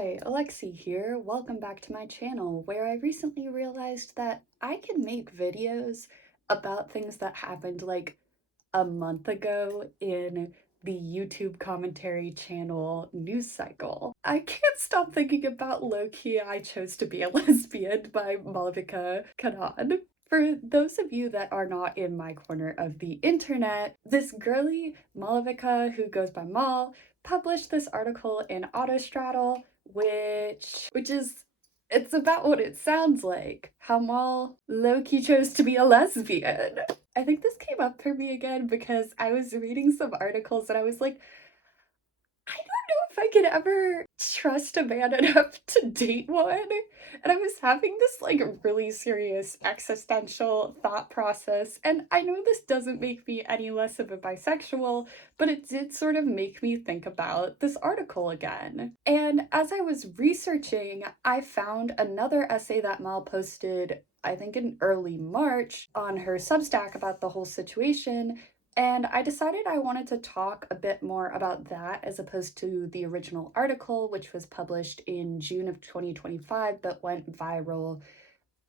Hi, Alexi here. Welcome back to my channel, where I recently realized that I can make videos about things that happened like a month ago in the YouTube commentary channel news cycle. I can't stop thinking about Lowkey, I Chose to Be a Lesbian by Malvika Kanan. For those of you that are not in my corner of the internet, this girly Malavika, who goes by Mal, published this article in Autostraddle, which is it's about what it sounds like. How Mal low-key chose to be a lesbian. I think this came up for me again because I was reading some articles and I was like, I don't know if I could ever trust a man enough to date one. And I was having this like really serious existential thought process. And I know this doesn't make me any less of a bisexual, but it did sort of make me think about this article again. And as I was researching, I found another essay that Mal posted, I think in early March, on her Substack about the whole situation. And I decided I wanted to talk a bit more about that as opposed to the original article, which was published in June of 2025 but went viral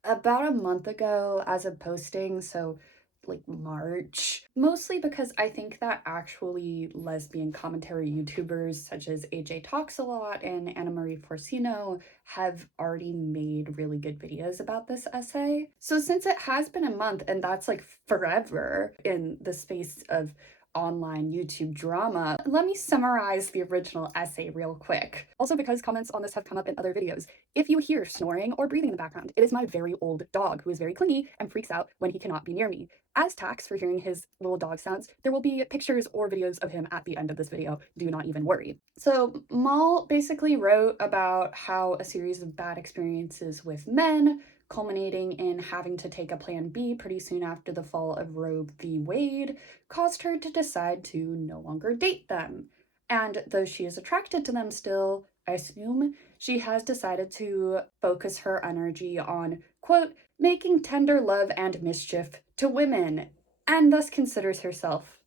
about a month ago as of posting, so like March. Mostly because I think that actually lesbian commentary YouTubers such as AJ Talks a Lot and Anna Marie Forcino have already made really good videos about this essay. So since it has been a month, and that's like forever in the space of online YouTube drama, let me summarize the original essay real quick. Also, because comments on this have come up in other videos, if you hear snoring or breathing in the background, it is my very old dog who is very clingy and freaks out when he cannot be near me. As tax for hearing his little dog sounds, there will be pictures or videos of him at the end of this video. Do not even worry. So Mal basically wrote about how a series of bad experiences with men, culminating in having to take a plan B pretty soon after the fall of Roe v. Wade, caused her to decide to no longer date them. And though she is attracted to them still, I assume, she has decided to focus her energy on, quote, making tender love and mischief to women, and thus considers herself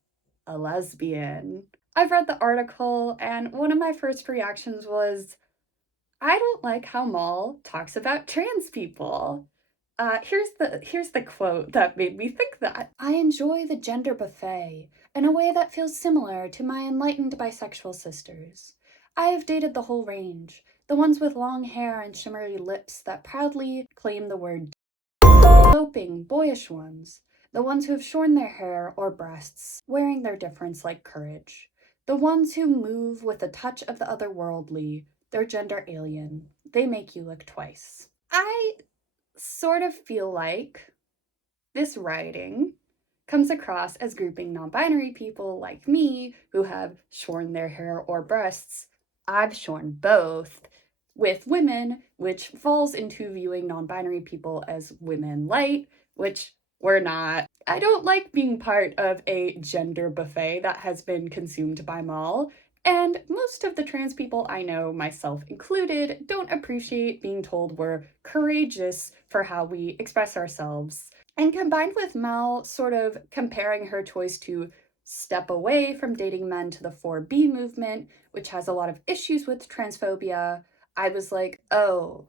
a lesbian. I've read the article, and one of my first reactions was, I don't like how Mal talks about trans people. Here's the quote that made me think that. I enjoy the gender buffet in a way that feels similar to my enlightened bisexual sisters. I have dated the whole range, the ones with long hair and shimmery lips that proudly claim the word sloping, boyish ones, the ones who have shorn their hair or breasts, wearing their difference like courage, the ones who move with a touch of the otherworldly, their gender alien. They make you look twice. I sort of feel like this writing comes across as grouping non-binary people like me who have shorn their hair or breasts. I've shorn both with women, which falls into viewing non-binary people as women light, which we're not. I don't like being part of a gender buffet that has been consumed by Mal, and most of the trans people I know, myself included, don't appreciate being told we're courageous for how we express ourselves. And combined with Mel sort of comparing her choice to step away from dating men to the 4B movement, which has a lot of issues with transphobia, I was like, oh,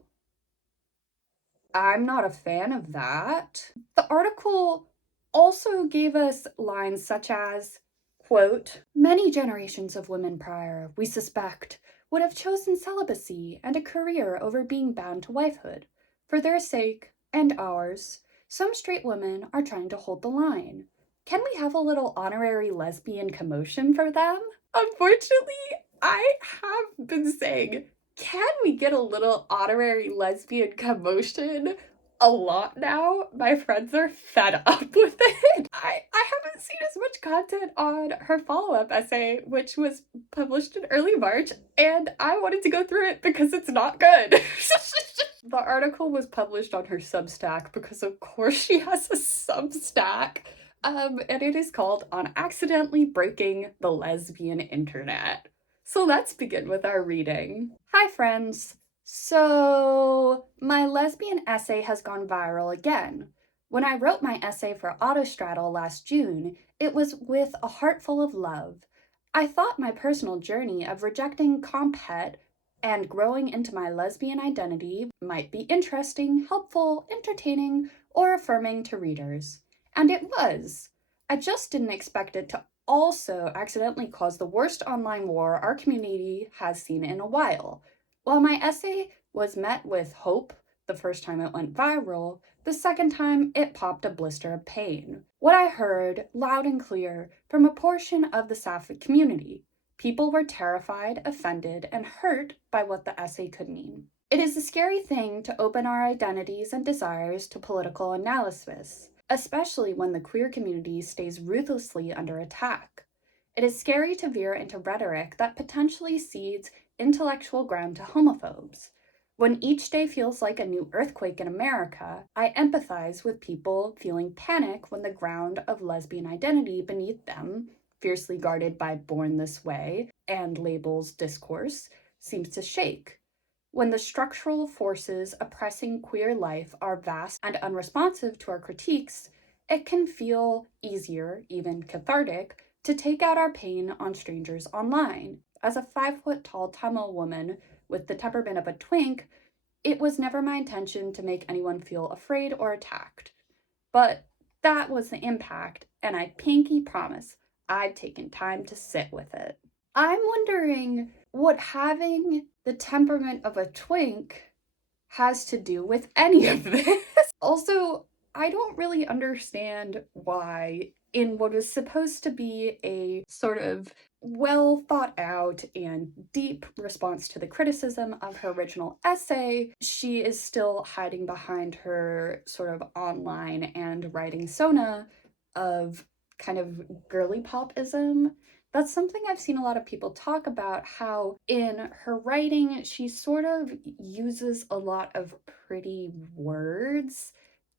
I'm not a fan of that. The article also gave us lines such as, quote, many generations of women prior, we suspect, would have chosen celibacy and a career over being bound to wifehood. For their sake, and ours, some straight women are trying to hold the line. Can we have a little honorary lesbian commotion for them? Unfortunately, I have been saying, can we get a little honorary lesbian commotion a lot now? My friends are fed up with it. I haven't seen as much content on her follow-up essay, which was published in early March, and I wanted to go through it because it's not good. The article was published on her Substack because of course she has a Substack. And it is called On Accidentally Breaking the Lesbian Internet. So let's begin with our reading. Hi friends. So my lesbian essay has gone viral again. When I wrote my essay for Autostraddle last June, it was with a heart full of love. I thought my personal journey of rejecting comphet and growing into my lesbian identity might be interesting, helpful, entertaining, or affirming to readers. And it was. I just didn't expect it to also accidentally cause the worst online war our community has seen in a while. While my essay was met with hope the first time it went viral, the second time it popped a blister of pain. What I heard, loud and clear, from a portion of the Sapphic community. People were terrified, offended, and hurt by what the essay could mean. It is a scary thing to open our identities and desires to political analysis, especially when the queer community stays ruthlessly under attack. It is scary to veer into rhetoric that potentially cedes intellectual ground to homophobes. When each day feels like a new earthquake in America, I empathize with people feeling panic when the ground of lesbian identity beneath them, fiercely guarded by "born this way" and labels discourse, seems to shake. When the structural forces oppressing queer life are vast and unresponsive to our critiques, it can feel easier, even cathartic, to take out our pain on strangers online. As a 5-foot-tall Tamil woman with the temperament of a twink, it was never my intention to make anyone feel afraid or attacked. But that was the impact, and I pinky promise I've taken time to sit with it. I'm wondering what having the temperament of a twink has to do with any of this. Also, I don't really understand why, in what is supposed to be a sort of well thought out and deep response to the criticism of her original essay, she is still hiding behind her sort of online and writing sona of kind of girly popism. That's something I've seen a lot of people talk about, how in her writing she sort of uses a lot of pretty words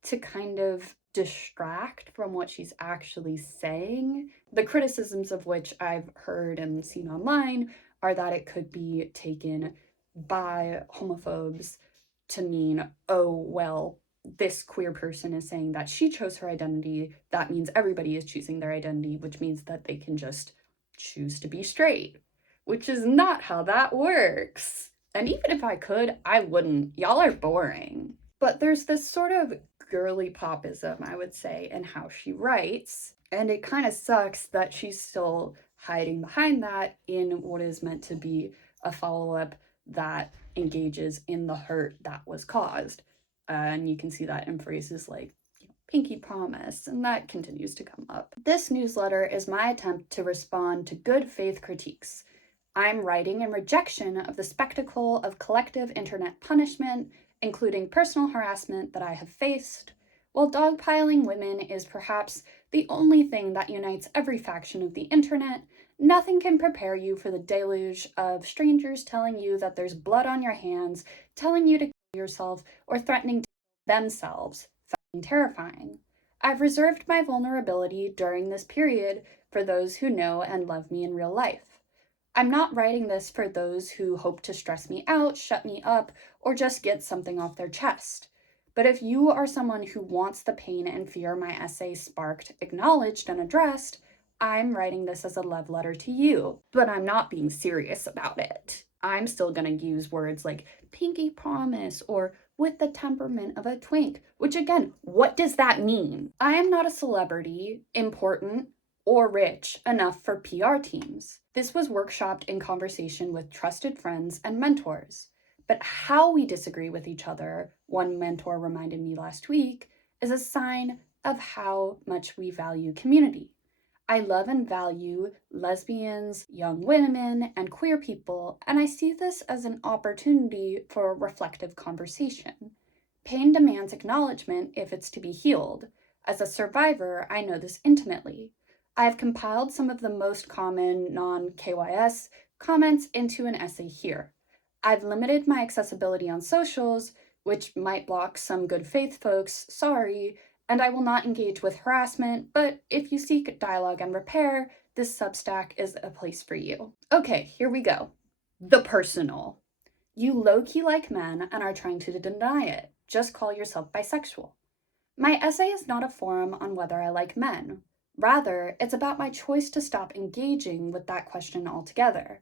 to kind of distract from what she's actually saying. The criticisms of which I've heard and seen online are that it could be taken by homophobes to mean, oh, well, this queer person is saying that she chose her identity. That means everybody is choosing their identity, which means that they can just choose to be straight, which is not how that works. And even if I could, I wouldn't. Y'all are boring. But there's this sort of girly popism, I would say, in how she writes. And it kind of sucks that she's still hiding behind that in what is meant to be a follow-up that engages in the hurt that was caused. And you can see that in phrases like pinky promise, and that continues to come up. This newsletter is my attempt to respond to good faith critiques. I'm writing in rejection of the spectacle of collective internet punishment, including personal harassment that I have faced. While dogpiling women is perhaps the only thing that unites every faction of the internet, nothing can prepare you for the deluge of strangers telling you that there's blood on your hands, telling you to kill yourself, or threatening to kill themselves. Terrifying. I've reserved my vulnerability during this period for those who know and love me in real life. I'm not writing this for those who hope to stress me out, shut me up, or just get something off their chest. But if you are someone who wants the pain and fear my essay sparked acknowledged and addressed, I'm writing this as a love letter to you. But I'm not being serious about it. I'm still gonna use words like pinky promise or with the temperament of a twink, which again, what does that mean? I am not a celebrity, important, or rich enough for PR teams. This was workshopped in conversation with trusted friends and mentors. But how we disagree with each other, one mentor reminded me last week, is a sign of how much we value community. I love and value lesbians, young women, and queer people, and I see this as an opportunity for a reflective conversation. Pain demands acknowledgement if it's to be healed. As a survivor, I know this intimately. I have compiled some of the most common non-KYS comments into an essay here. I've limited my accessibility on socials, which might block some good faith folks, sorry, and I will not engage with harassment, but if you seek dialogue and repair, this Substack is a place for you. Okay, here we go. The personal. You low-key like men and are trying to deny it. Just call yourself bisexual. My essay is not a forum on whether I like men. Rather, it's about my choice to stop engaging with that question altogether.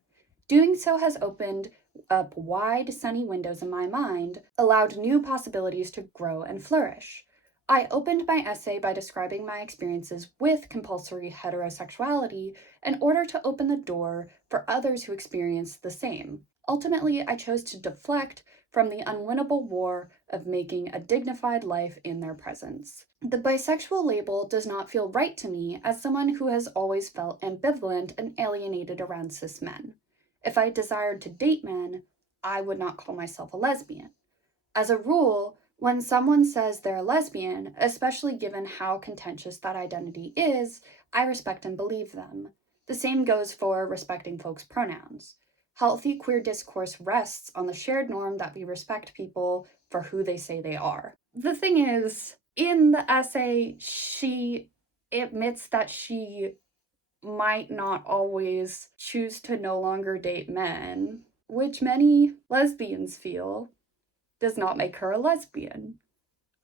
Doing so has opened up wide, sunny windows in my mind, allowed new possibilities to grow and flourish. I opened my essay by describing my experiences with compulsory heterosexuality in order to open the door for others who experienced the same. Ultimately, I chose to deflect from the unwinnable war of making a dignified life in their presence. The bisexual label does not feel right to me as someone who has always felt ambivalent and alienated around cis men. If I desired to date men, I would not call myself a lesbian. As a rule, when someone says they're a lesbian, especially given how contentious that identity is, I respect and believe them. The same goes for respecting folks' pronouns. Healthy queer discourse rests on the shared norm that we respect people for who they say they are. The thing is, in the essay, she admits that she might not always choose to no longer date men, which many lesbians feel does not make her a lesbian.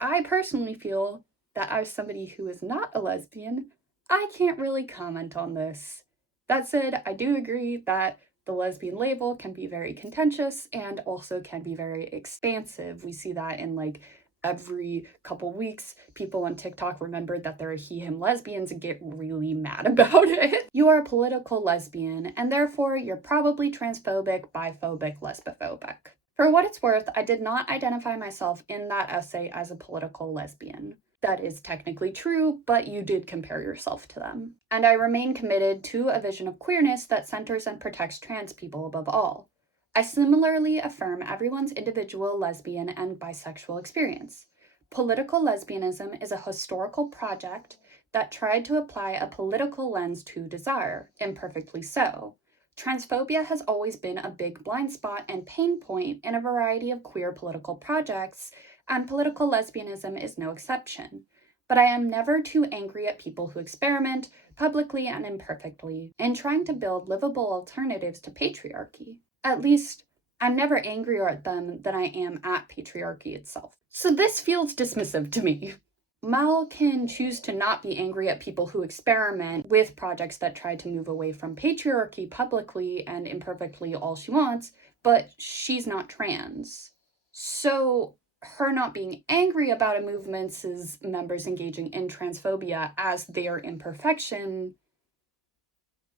I personally feel that as somebody who is not a lesbian, I can't really comment on this. That said, I do agree that the lesbian label can be very contentious and also can be very expansive. We see that in like every couple weeks, people on TikTok remember that there are he/him lesbians and get really mad about it. You are a political lesbian, and therefore you're probably transphobic, biphobic, lesbophobic. For what it's worth, I did not identify myself in that essay as a political lesbian. That is technically true, but you did compare yourself to them. And I remain committed to a vision of queerness that centers and protects trans people above all. I similarly affirm everyone's individual lesbian and bisexual experience. Political lesbianism is a historical project that tried to apply a political lens to desire, imperfectly so. Transphobia has always been a big blind spot and pain point in a variety of queer political projects, and political lesbianism is no exception. But I am never too angry at people who experiment, publicly and imperfectly, in trying to build livable alternatives to patriarchy. At least, I'm never angrier at them than I am at patriarchy itself. So this feels dismissive to me. Mal can choose to not be angry at people who experiment with projects that try to move away from patriarchy publicly and imperfectly all she wants, but she's not trans. So her not being angry about a movement's members engaging in transphobia as their imperfection,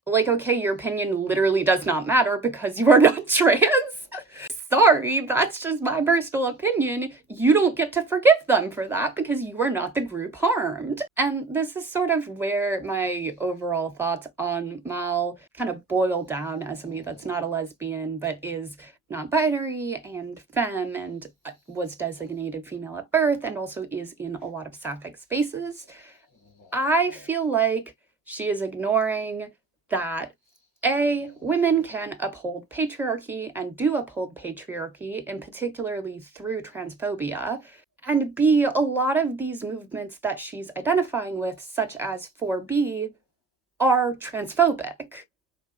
like, okay, your opinion literally does not matter because you are not trans. Sorry, that's just my personal opinion. You don't get to forgive them for that because you are not the group harmed. And this is sort of where my overall thoughts on Mal kind of boil down as somebody that's not a lesbian but is non-binary and femme and was designated female at birth and also is in a lot of sapphic spaces. I feel like she is ignoring that women can uphold patriarchy and do uphold patriarchy, and particularly through transphobia, and B, a lot of these movements that she's identifying with, such as 4B, are transphobic.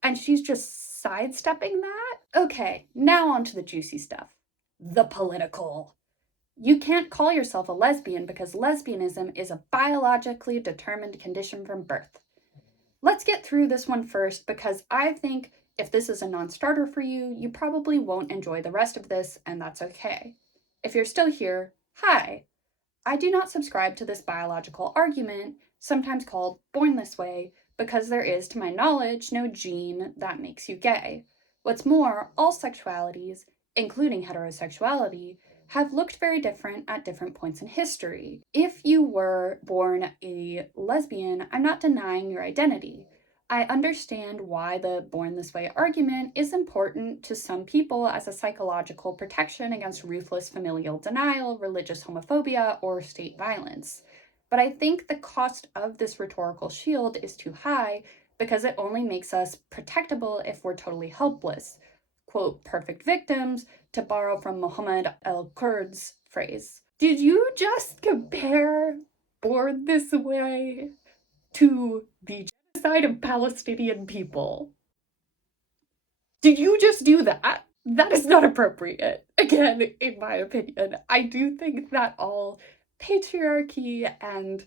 And she's just sidestepping that? Okay, now on to the juicy stuff. The political. You can't call yourself a lesbian because lesbianism is a biologically determined condition from birth. Let's get through this one first because I think if this is a non-starter for you, you probably won't enjoy the rest of this, and that's okay. If you're still here, hi. I do not subscribe to this biological argument, sometimes called born this way, because there is, to my knowledge, no gene that makes you gay. What's more, all sexualities, including heterosexuality, have looked very different at different points in history. If you were born a lesbian, I'm not denying your identity. I understand why the born this way argument is important to some people as a psychological protection against ruthless familial denial, religious homophobia, or state violence. But I think the cost of this rhetorical shield is too high because it only makes us protectable if we're totally helpless. Quote, perfect victims, to borrow from Muhammad al-Kurd's phrase. Did you just compare born this way to the genocide of Palestinian people? Did you just do that? That is not appropriate. Again, in my opinion, I do think that all patriarchy and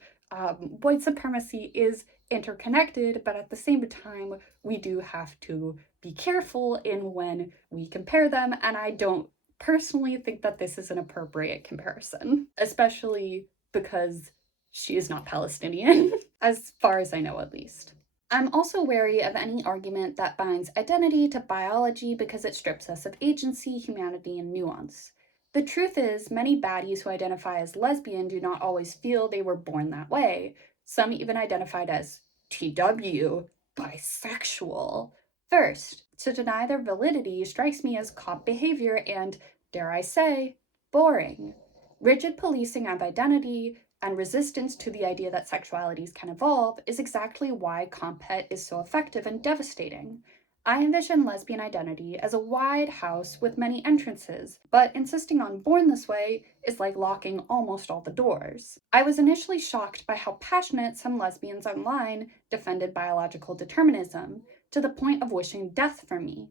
white supremacy is interconnected, but at the same time, we do have to be careful in when we compare them, and I don't personally think that this is an appropriate comparison, especially because she is not Palestinian, as far as I know at least. I'm also wary of any argument that binds identity to biology because it strips us of agency, humanity, and nuance. The truth is, many baddies who identify as lesbian do not always feel they were born that way. Some even identified as TW, bisexual. First, to deny their validity strikes me as cop behavior and, dare I say, boring. Rigid policing of identity and resistance to the idea that sexualities can evolve is exactly why compet is so effective and devastating. I envision lesbian identity as a wide house with many entrances, but insisting on born this way is like locking almost all the doors. I was initially shocked by how passionate some lesbians online defended biological determinism, to the point of wishing death for me.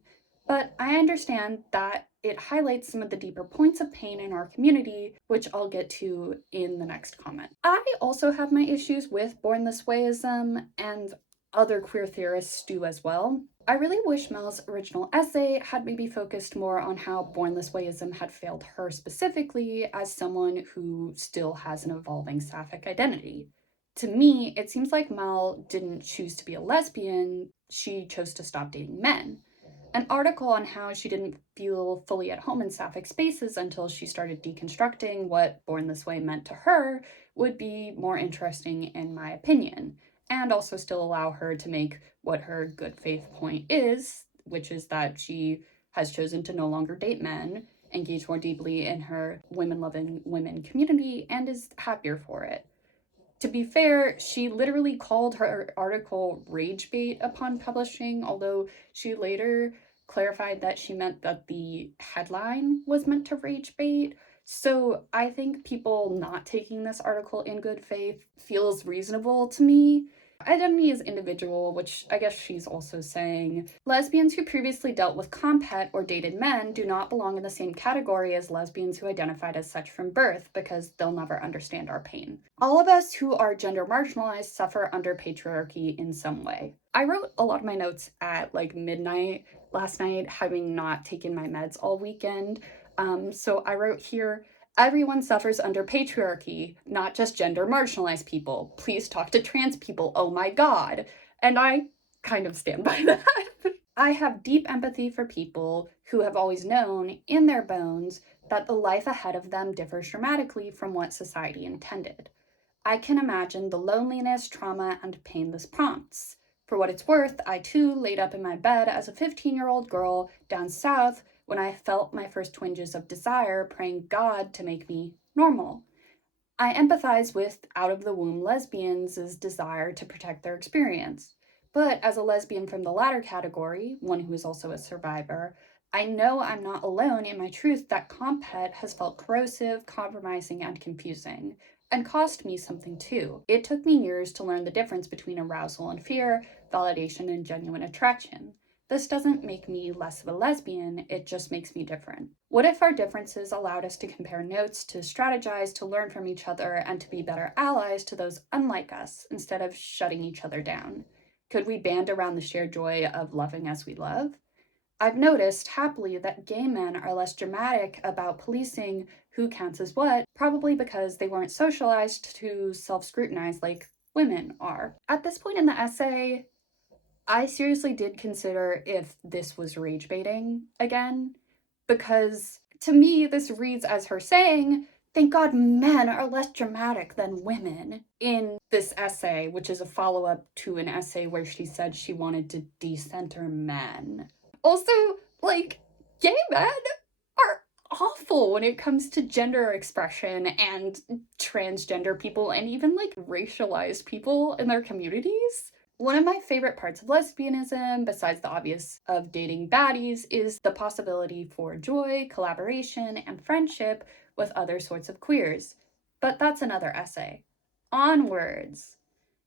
But I understand that it highlights some of the deeper points of pain in our community, which I'll get to in the next comment. I also have my issues with born this wayism, and other queer theorists do as well. I really wish Mel's original essay had maybe focused more on how born this wayism had failed her specifically as someone who still has an evolving sapphic identity. To me, it seems like Mel didn't choose to be a lesbian, she chose to stop dating men. An article on how she didn't feel fully at home in sapphic spaces until she started deconstructing what born this way meant to her would be more interesting in my opinion, and also still allow her to make what her good faith point is, which is that she has chosen to no longer date men, engage more deeply in her women-loving women community, and is happier for it. To be fair, she literally called her article rage bait upon publishing, although she later clarified that she meant that the headline was meant to rage bait. So I think people not taking this article in good faith feels reasonable to me. Identity is individual, which I guess she's also saying. Lesbians who previously dealt with compet or dated men do not belong in the same category as lesbians who identified as such from birth because they'll never understand our pain. All of us who are gender marginalized suffer under patriarchy in some way. I wrote a lot of my notes at like midnight last night, having not taken my meds all weekend. So I wrote here, everyone suffers under patriarchy, not just gender marginalized people. Please talk to trans people, oh my god. And I kind of stand by that. I have deep empathy for people who have always known in their bones that the life ahead of them differs dramatically from what society intended. I can imagine the loneliness, trauma, and pain this prompts. For what it's worth, I too laid up in my bed as a 15-year-old girl down south when I felt my first twinges of desire, praying God to make me normal. I empathize with out-of-the-womb lesbians' desire to protect their experience. But as a lesbian from the latter category, one who is also a survivor, I know I'm not alone in my truth that compet has felt corrosive, compromising, and confusing, and cost me something too. It took me years to learn the difference between arousal and fear, validation and genuine attraction. This doesn't make me less of a lesbian, it just makes me different. What if our differences allowed us to compare notes, to strategize, to learn from each other, and to be better allies to those unlike us, instead of shutting each other down? Could we band around the shared joy of loving as we love? I've noticed, happily, that gay men are less dramatic about policing who counts as what, probably because they weren't socialized to self-scrutinize like women are. At this point in the essay, I seriously did consider if this was rage baiting again, because to me, this reads as her saying, thank God men are less dramatic than women in this essay, which is a follow-up to an essay where she said she wanted to decenter men. Also, like, gay men are awful when it comes to gender expression and transgender people and even like racialized people in their communities. One of my favorite parts of lesbianism, besides the obvious of dating baddies, is the possibility for joy, collaboration, and friendship with other sorts of queers. But that's another essay. Onwards!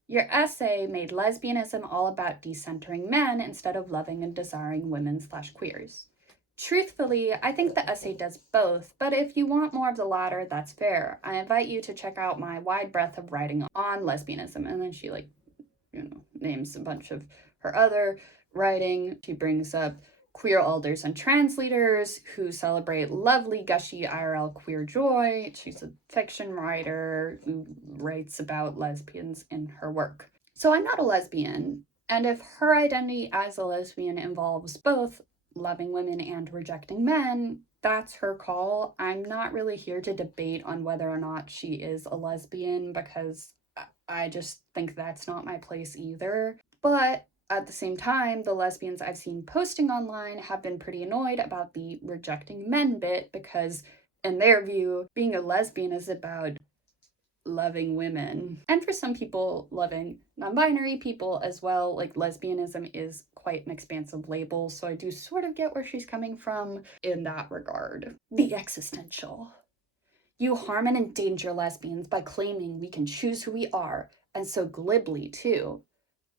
Your essay made lesbianism all about decentering men instead of loving and desiring women/queers. Truthfully, I think the essay does both, but if you want more of the latter, that's fair. I invite you to check out my wide breadth of writing on lesbianism. And then she names a bunch of her other writing. She brings up queer elders and trans leaders who celebrate lovely, gushy IRL queer joy. She's a fiction writer who writes about lesbians in her work. So I'm not a lesbian, and if her identity as a lesbian involves both loving women and rejecting men, that's her call. I'm not really here to debate on whether or not she is a lesbian because I just think that's not my place either. But at the same time, the lesbians I've seen posting online have been pretty annoyed about the rejecting men bit because, in their view, being a lesbian is about loving women. And for some people, loving non binary people as well. Like, lesbianism is quite an expansive label, so I do sort of get where she's coming from in that regard. The existential. You harm and endanger lesbians by claiming we can choose who we are, and so glibly, too.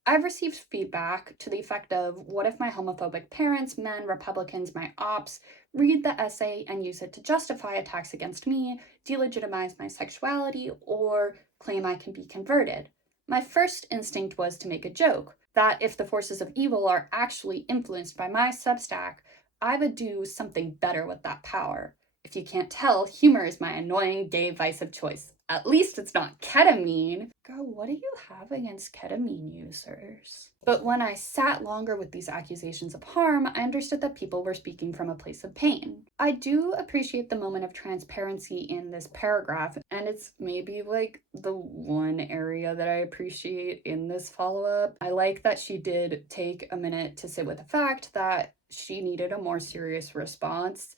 I've received feedback to the effect of, what if my homophobic parents, men, Republicans, my ops, read the essay and use it to justify attacks against me, delegitimize my sexuality, or claim I can be converted? My first instinct was to make a joke, that if the forces of evil are actually influenced by my Substack, I would do something better with that power. If you can't tell, humor is my annoying gay vice of choice. At least it's not ketamine. Girl, what do you have against ketamine users? But when I sat longer with these accusations of harm, I understood that people were speaking from a place of pain. I do appreciate the moment of transparency in this paragraph, and it's maybe like the one area that I appreciate in this follow-up. I like that she did take a minute to sit with the fact that she needed a more serious response.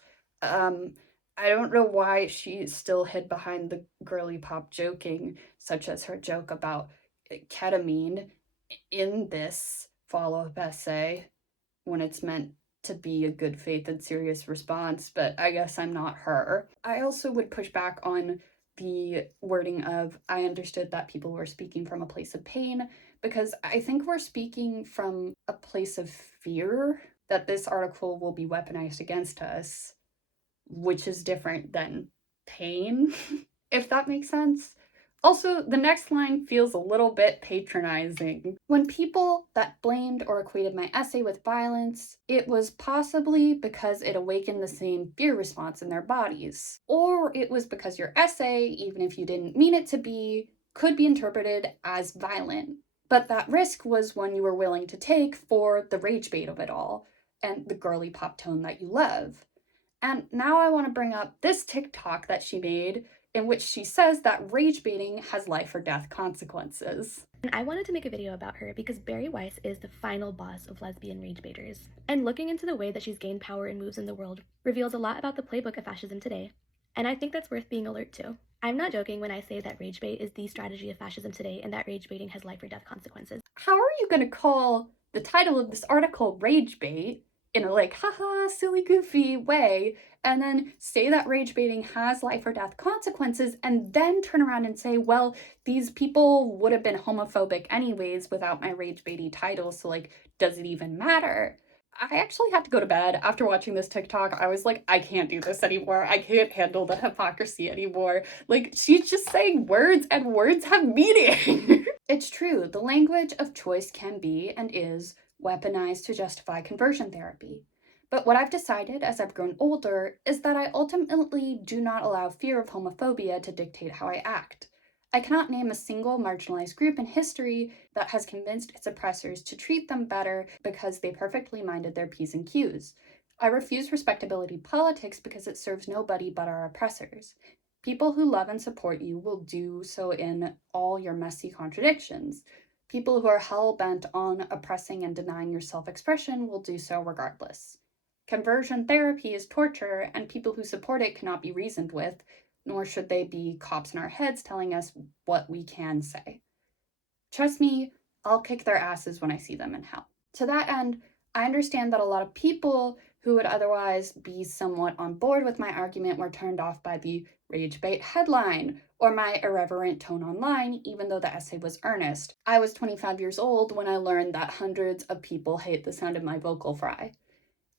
I don't know why she still hid behind the girly pop joking, such as her joke about ketamine in this follow-up essay when it's meant to be a good faith and serious response, but I guess I'm not her. I also would push back on the wording of, I understood that people were speaking from a place of pain, because I think we're speaking from a place of fear that this article will be weaponized against us, which is different than pain, if that makes sense. Also, the next line feels a little bit patronizing. When people that blamed or equated my essay with violence, it was possibly because it awakened the same fear response in their bodies. Or it was because your essay, even if you didn't mean it to be, could be interpreted as violent. But that risk was one you were willing to take for the rage bait of it all, and the girly pop tone that you love. And now I want to bring up this TikTok that she made in which she says that rage baiting has life or death consequences. And I wanted to make a video about her because Barry Weiss is the final boss of lesbian rage baiters. And looking into the way that she's gained power and moves in the world reveals a lot about the playbook of fascism today. And I think that's worth being alert to. I'm not joking when I say that rage bait is the strategy of fascism today and that rage baiting has life or death consequences. How are you going to call the title of this article rage bait in a like, haha, silly, goofy way, and then say that rage baiting has life or death consequences, and then turn around and say, well, these people would have been homophobic anyways without my rage baity title, so like, does it even matter? I actually had to go to bed after watching this TikTok. I was like, I can't do this anymore. I can't handle the hypocrisy anymore. Like, she's just saying words, and words have meaning. It's true, the language of choice can be and is weaponized to justify conversion therapy. But what I've decided as I've grown older is that I ultimately do not allow fear of homophobia to dictate how I act. I cannot name a single marginalized group in history that has convinced its oppressors to treat them better because they perfectly minded their P's and Q's. I refuse respectability politics because it serves nobody but our oppressors. People who love and support you will do so in all your messy contradictions. People who are hell-bent on oppressing and denying your self-expression will do so regardless. Conversion therapy is torture, and people who support it cannot be reasoned with, nor should they be cops in our heads telling us what we can say. Trust me, I'll kick their asses when I see them in hell. To that end, I understand that a lot of people who would otherwise be somewhat on board with my argument were turned off by the rage bait headline or my irreverent tone online, even though the essay was earnest. I was 25 years old when I learned that hundreds of people hate the sound of my vocal fry.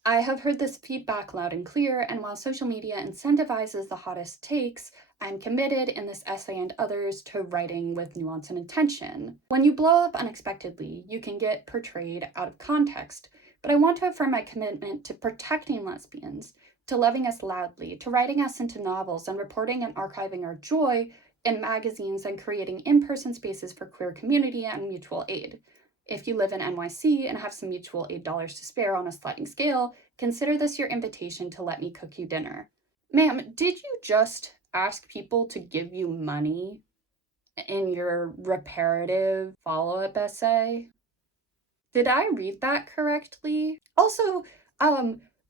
I have heard this feedback loud and clear, and while social media incentivizes the hottest takes, I'm committed in this essay and others to writing with nuance and intention. When you blow up unexpectedly, you can get portrayed out of context, but I want to affirm my commitment to protecting lesbians, to loving us loudly, to writing us into novels and reporting and archiving our joy in magazines and creating in-person spaces for queer community and mutual aid. If you live in NYC and have some mutual aid dollars to spare on a sliding scale, consider this your invitation to let me cook you dinner. Ma'am, did you just ask people to give you money in your reparative follow-up essay? Did I read that correctly? Also,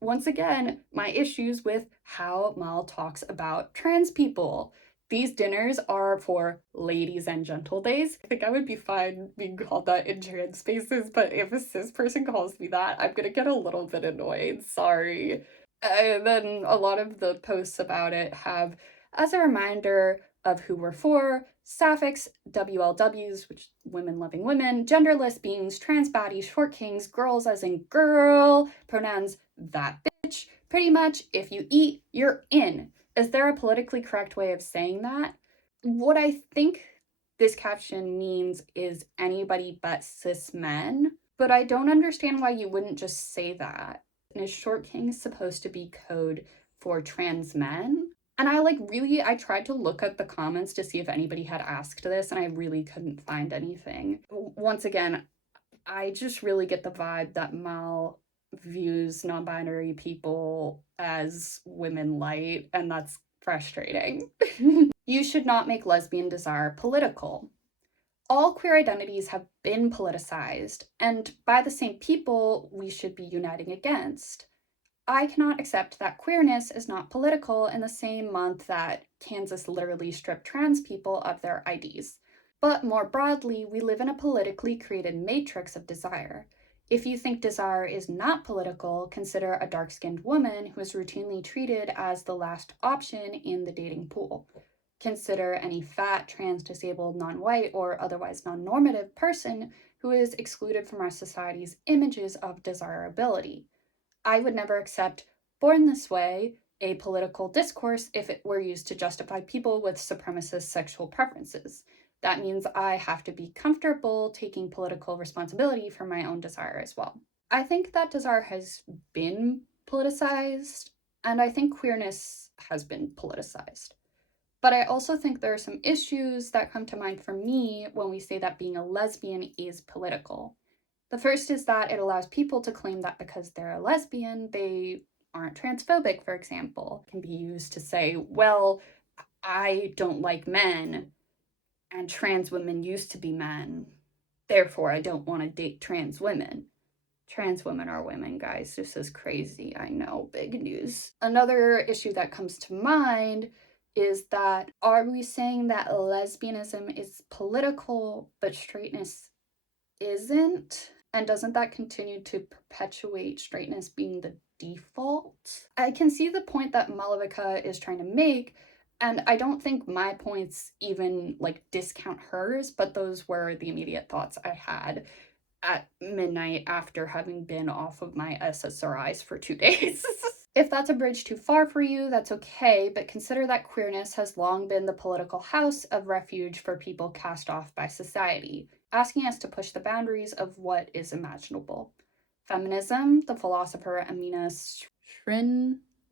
once again, my issues with how Mal talks about trans people. These dinners are for ladies and gentle days. I think I would be fine being called that in trans spaces, but if a cis person calls me that, I'm gonna get a little bit annoyed. Sorry. And then a lot of the posts about it have, as a reminder of who we're for, sapphics, WLWs, which women loving women, genderless beings, trans baddies, short kings, girls as in girl, pronouns that bitch. Pretty much, if you eat, you're in. Is there a politically correct way of saying that? What I think this caption means is anybody but cis men, but I don't understand why you wouldn't just say that. And is short king supposed to be code for trans men? And I tried to look at the comments to see if anybody had asked this, and I really couldn't find anything. Once again, I just really get the vibe that Mal views non binary people as women light, and that's frustrating. You should not make lesbian desire political. All queer identities have been politicized, and by the same people we should be uniting against. I cannot accept that queerness is not political in the same month that Kansas literally stripped trans people of their IDs. But more broadly, we live in a politically created matrix of desire. If you think desire is not political, consider a dark skinned woman who is routinely treated as the last option in the dating pool. Consider any fat, trans, disabled, non white, or otherwise non normative person who is excluded from our society's images of desirability. I would never accept born this way, a political discourse, if it were used to justify people with supremacist sexual preferences. That means I have to be comfortable taking political responsibility for my own desire as well. I think that desire has been politicized, and I think queerness has been politicized. But I also think there are some issues that come to mind for me when we say that being a lesbian is political. The first is that it allows people to claim that because they're a lesbian, they aren't transphobic, for example. It can be used to say, well, I don't like men, and trans women used to be men. Therefore, I don't want to date trans women. Trans women are women, guys. This is crazy. I know, big news. Another issue that comes to mind is that are we saying that lesbianism is political, but straightness isn't? And doesn't that continue to perpetuate straightness being the default? I can see the point that Malavika is trying to make, and I don't think my points even discount hers, but those were the immediate thoughts I had at midnight after having been off of my SSRIs for 2 days. If that's a bridge too far for you, that's okay, but consider that queerness has long been the political house of refuge for people cast off by society, asking us to push the boundaries of what is imaginable. Feminism, the philosopher Amina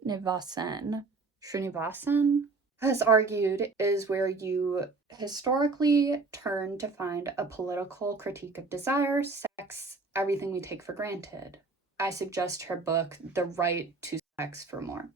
Srinivasan has argued, is where you historically turn to find a political critique of desire, sex, everything we take for granted. I suggest her book, The Right to Sex, for more.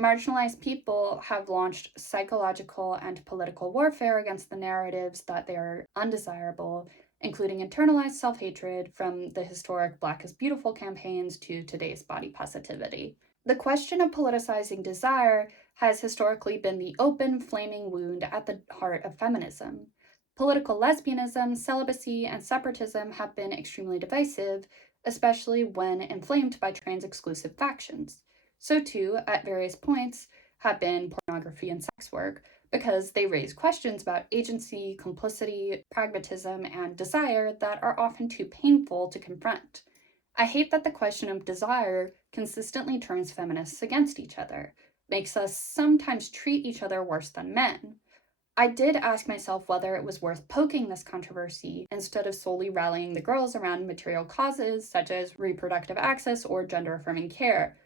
Marginalized people have launched psychological and political warfare against the narratives that they are undesirable, including internalized self-hatred from the historic Black is Beautiful campaigns to today's body positivity. The question of politicizing desire has historically been the open, flaming wound at the heart of feminism. Political lesbianism, celibacy, and separatism have been extremely divisive, especially when inflamed by trans-exclusive factions. So too, at various points, have been pornography and sex work, because they raise questions about agency, complicity, pragmatism, and desire that are often too painful to confront. I hate that the question of desire consistently turns feminists against each other. makes us sometimes treat each other worse than men. I did ask myself whether it was worth poking this controversy instead of solely rallying the girls around material causes such as reproductive access or gender affirming care.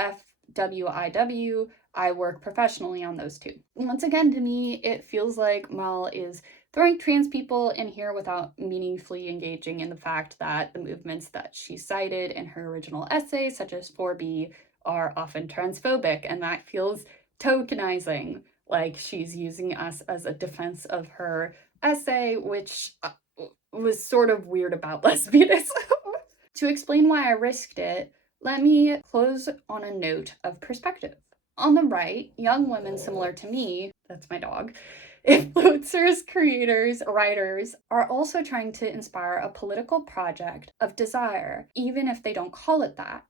FWIW, I work professionally on those two. Once again, to me, it feels like Mal is throwing trans people in here without meaningfully engaging in the fact that the movements that she cited in her original essay, such as 4B, are often transphobic, and that feels tokenizing, like she's using us as a defense of her essay, which was sort of weird about lesbianism. To explain why I risked it, let me close on a note of perspective. On the right, young women similar to me, that's my dog, influencers, creators, writers are also trying to inspire a political project of desire, even if they don't call it that.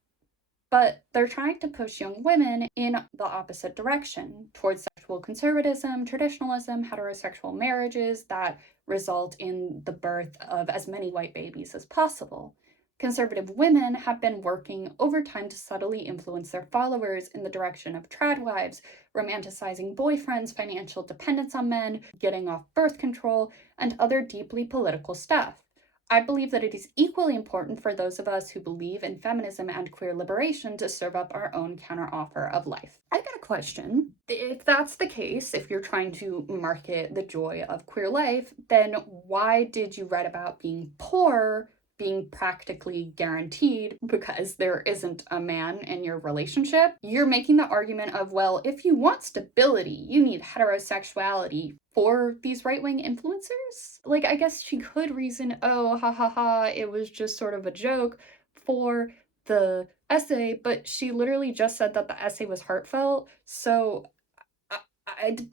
But they're trying to push young women in the opposite direction towards sexual conservatism, traditionalism, heterosexual marriages that result in the birth of as many white babies as possible. Conservative women have been working overtime to subtly influence their followers in the direction of trad wives, romanticizing boyfriends, financial dependence on men, getting off birth control, and other deeply political stuff. I believe that it is equally important for those of us who believe in feminism and queer liberation to serve up our own counteroffer of life. I've got a question. If that's the case, if you're trying to market the joy of queer life, then why did you write about being poor being practically guaranteed because there isn't a man in your relationship? You're making the argument of, well, if you want stability, you need heterosexuality for these right-wing influencers. Like, I guess she could reason, oh, ha ha ha, it was just sort of a joke for the essay, but she literally just said that the essay was heartfelt. So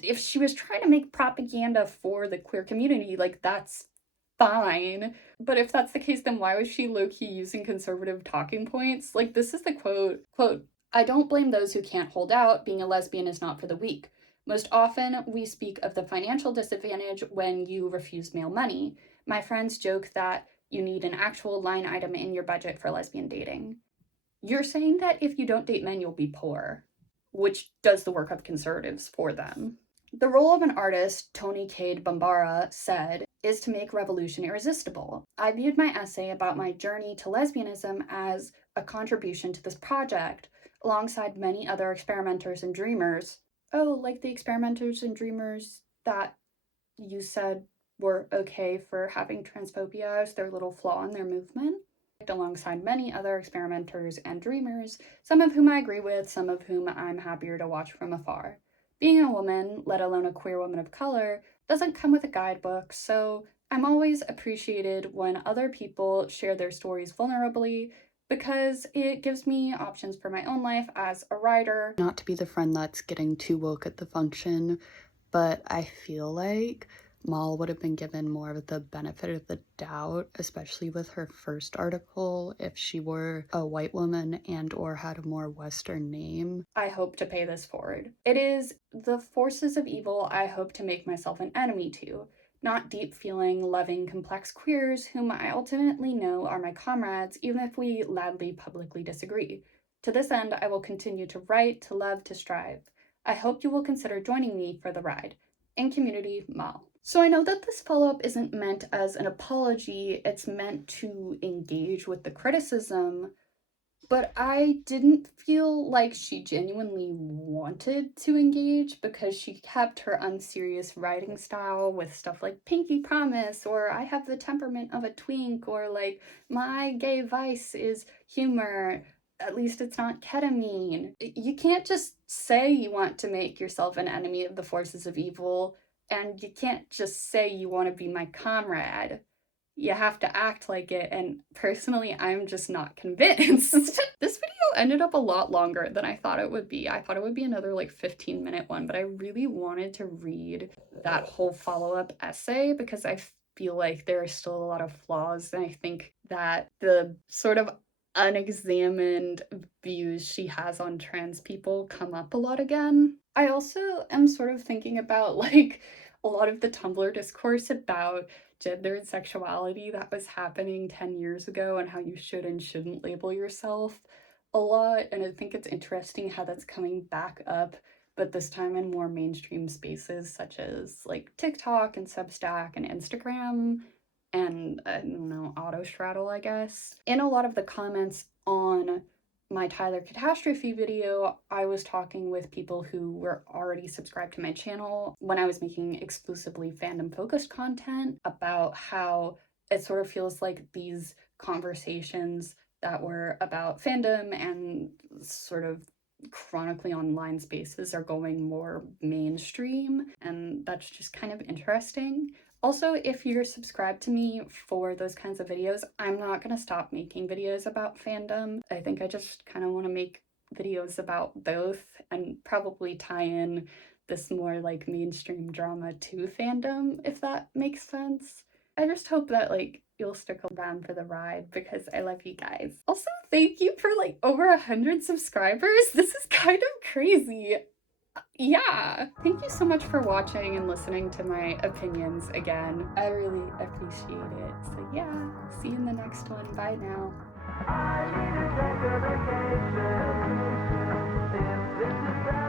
if she was trying to make propaganda for the queer community, like, that's fine. But if that's the case, then why was she low-key using conservative talking points? Like, this is the quote, I don't blame those who can't hold out. Being a lesbian is not for the weak. Most often, we speak of the financial disadvantage when you refuse male money. My friends joke that you need an actual line item in your budget for lesbian dating. You're saying that if you don't date men, you'll be poor, which does the work of conservatives for them. The role of an artist, Tony Cade Bambara said, is to make revolution irresistible. I viewed my essay about my journey to lesbianism as a contribution to this project, alongside many other experimenters and dreamers. Oh, like the experimenters and dreamers that you said were okay for having transphobia as their little flaw in their movement? Alongside many other experimenters and dreamers, some of whom I agree with, some of whom I'm happier to watch from afar. Being a woman, let alone a queer woman of color, doesn't come with a guidebook, so I'm always appreciated when other people share their stories vulnerably because it gives me options for my own life as a writer. Not to be the friend that's getting too woke at the function, but I feel like Mal would have been given more of the benefit of the doubt, especially with her first article, if she were a white woman and or had a more Western name. I hope to pay this forward. It is the forces of evil I hope to make myself an enemy to, not deep-feeling, loving, complex queers whom I ultimately know are my comrades, even if we loudly publicly disagree. To this end, I will continue to write, to love, to strive. I hope you will consider joining me for the ride. In community, Mal. So I know that this follow-up isn't meant as an apology, it's meant to engage with the criticism, but I didn't feel like she genuinely wanted to engage because she kept her unserious writing style with stuff like Pinky Promise or I have the temperament of a twink or like my gay vice is humor. At least it's not ketamine. You can't just say you want to make yourself an enemy of the forces of evil, and you can't just say you want to be my comrade. You have to act like it, and personally, I'm just not convinced. This video ended up a lot longer than I thought it would be. I thought it would be another like 15-minute one, but I really wanted to read that whole follow-up essay because I feel like there are still a lot of flaws, and I think that the sort of unexamined views she has on trans people come up a lot again. I also am sort of thinking about like a lot of the Tumblr discourse about gender and sexuality that was happening 10 years ago and how you should and shouldn't label yourself. a lot, and I think it's interesting how that's coming back up, but this time in more mainstream spaces such as like TikTok and Substack and Instagram and I don't know, Autostraddle, I guess. In a lot of the comments on my Tyler Catastrophe video, I was talking with people who were already subscribed to my channel when I was making exclusively fandom focused content about how it sort of feels like these conversations that were about fandom and sort of chronically online spaces are going more mainstream, and that's just kind of interesting. Also, if you're subscribed to me for those kinds of videos, I'm not gonna stop making videos about fandom. I think I just kind of want to make videos about both and probably tie in this more like mainstream drama to fandom, if that makes sense. I just hope that like you'll stick around for the ride because I love you guys. Also, thank you for like over 100 subscribers. This is kind of crazy. Yeah, thank you so much for watching and listening to my opinions again. I really appreciate it. So yeah, see you in the next one. Bye now. I need to take a vacation. If this is